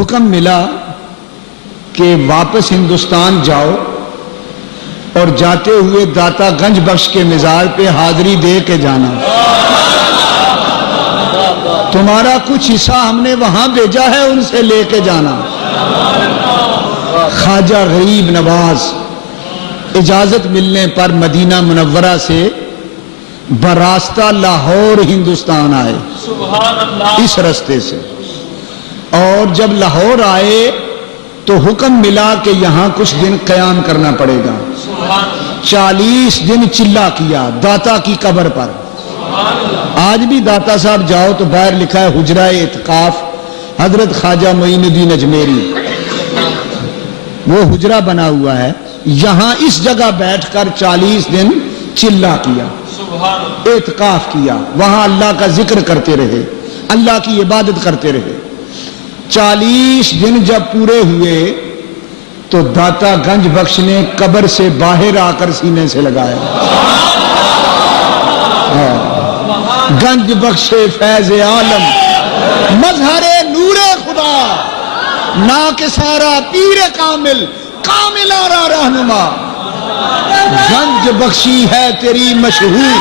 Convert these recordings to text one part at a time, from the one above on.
حکم ملا کہ واپس ہندوستان جاؤ اور جاتے ہوئے داتا گنج بخش کے مزار پہ حاضری دے کے جانا. تمہارا کچھ حصہ ہم نے وہاں بھیجا ہے، ان سے لے کے جانا. خواجہ غریب نواز اجازت ملنے پر مدینہ منورہ سے براستہ لاہور ہندوستان آئے، اس رستے سے. اور جب لاہور آئے تو حکم ملا کہ یہاں کچھ دن قیام کرنا پڑے گا. 40 دن چلہ کیا داتا کی قبر پر. آج بھی داتا صاحب جاؤ تو باہر لکھا ہے حجرہ اعتکاف حضرت خواجہ معین الدین اجمیری، وہ حجرہ بنا ہوا ہے. یہاں اس جگہ بیٹھ کر 40 دن چلہ کیا، اعتکاف کیا، وہاں اللہ کا ذکر کرتے رہے، اللہ کی عبادت کرتے رہے. 40 دن جب پورے ہوئے تو داتا گنج بخش نے قبر سے باہر آ کر سینے سے لگایا. گنج بخش فیض عالم مظہر نور خدا ناکسارا پیر کامل کامل آرا رہنما. گنج بخشی ہے تیری مشہور،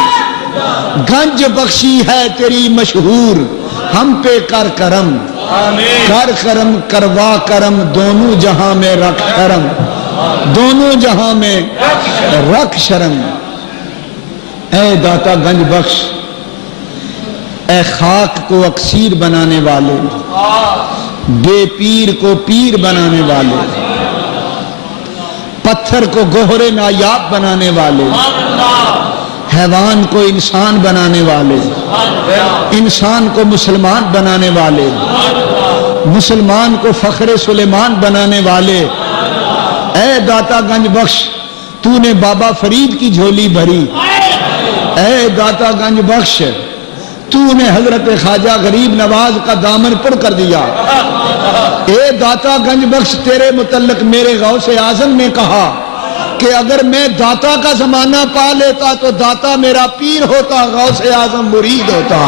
گنج بخشی ہے تیری مشہور، ہم پہ کر کرم، کر کرم کروا کرم، دونوں جہاں میں رکھ شرم، دونوں جہاں میں رکھ شرم. اے داتا گنج بخش، اے خاک کو اکسیر بنانے والے، بے پیر کو پیر بنانے والے، پتھر کو گوہر نایاب بنانے والے، حیوان کو انسان بنانے والے، انسان کو مسلمان بنانے والے، مسلمان کو فخر سلیمان بنانے والے. اے داتا گنج بخش، تو نے بابا فرید کی جھولی بھری. اے داتا گنج بخش، تو نے حضرت خواجہ غریب نواز کا دامن پر کر دیا. اے داتا گنج بخش، تیرے متعلق میرے غوث اعظم نے کہا کہ اگر میں داتا کا زمانہ پا لیتا تو داتا میرا پیر ہوتا، غوث اعظم مرید ہوتا.